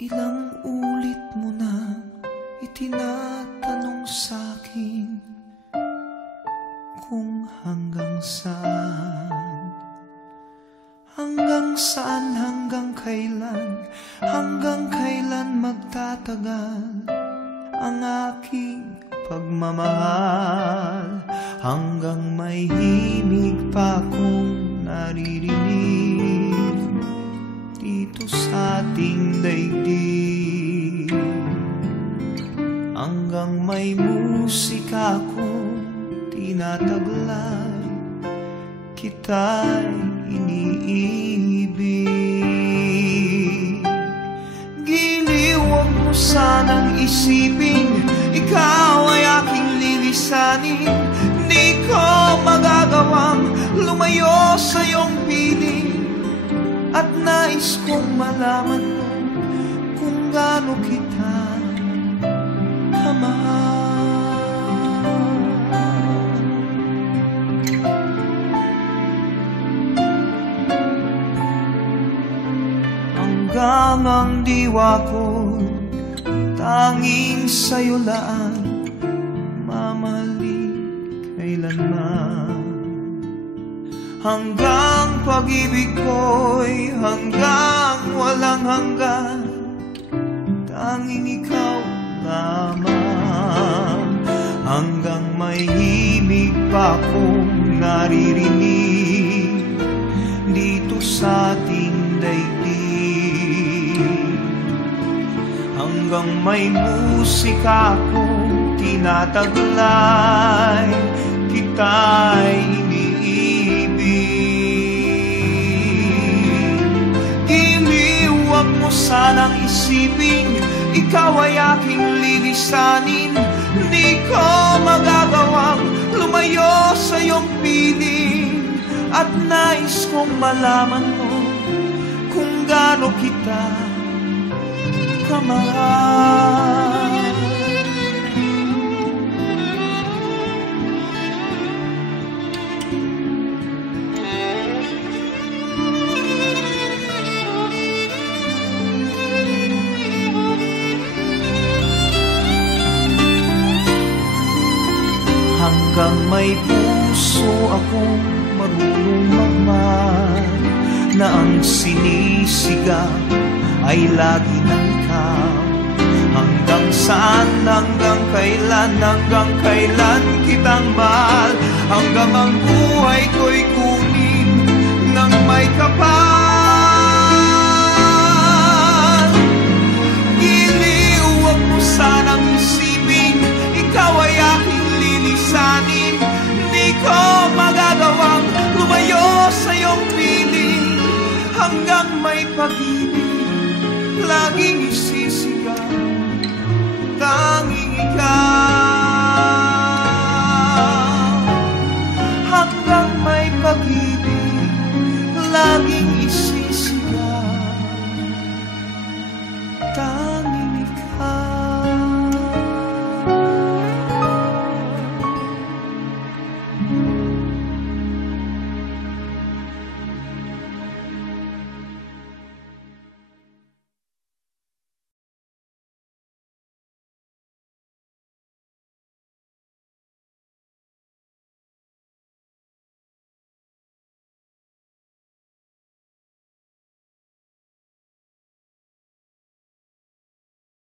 Ilang ulit mo na itinatanong sa'kin kung hanggang saan, hanggang saan, hanggang kailan magtatagal ang aking pagmamahal, hanggang may himig pa akong naririnig dito sa ating daigdig, hanggang may musika akong tinataglay, kita'y iniibig. Giliw, huwag mo sanang isipin ikaw ay aking lilisanin. Di ko magagawang lumayo sa iyong piling, at nais kong malaman mo kung gaano kita kamahal. Hanggang ang diwa ko tanging sa'yo laan, mamahalin kailanman. Hanggang pag-ibig ko'y hanggang walang hanggan, tanging ikaw lamang. Hanggang may himig pa akong naririnig dito sa ating daigdig, hanggang may musika akong tinataglay, kita'y iniibig. Giliw, huwag mo sanang isipin ikaw ay aking lilisanin. Di ko magagawang lumayo sa iyong piling, at nais kong malaman mo kung gaano kita kamahal. Hanggang may puso akong marunong magmahal, na ang sinisigaw ay lagi ng ikaw. Hanggang saan, hanggang kailan kitang mahal, hanggang ang buhay ko'y kunin ng may kapal. Giliw, huwag mo sanang isipin ikaw ay aking lilisanin. Di ko magagawang lumayo sa iyong piling, hanggang may pag-ibig laging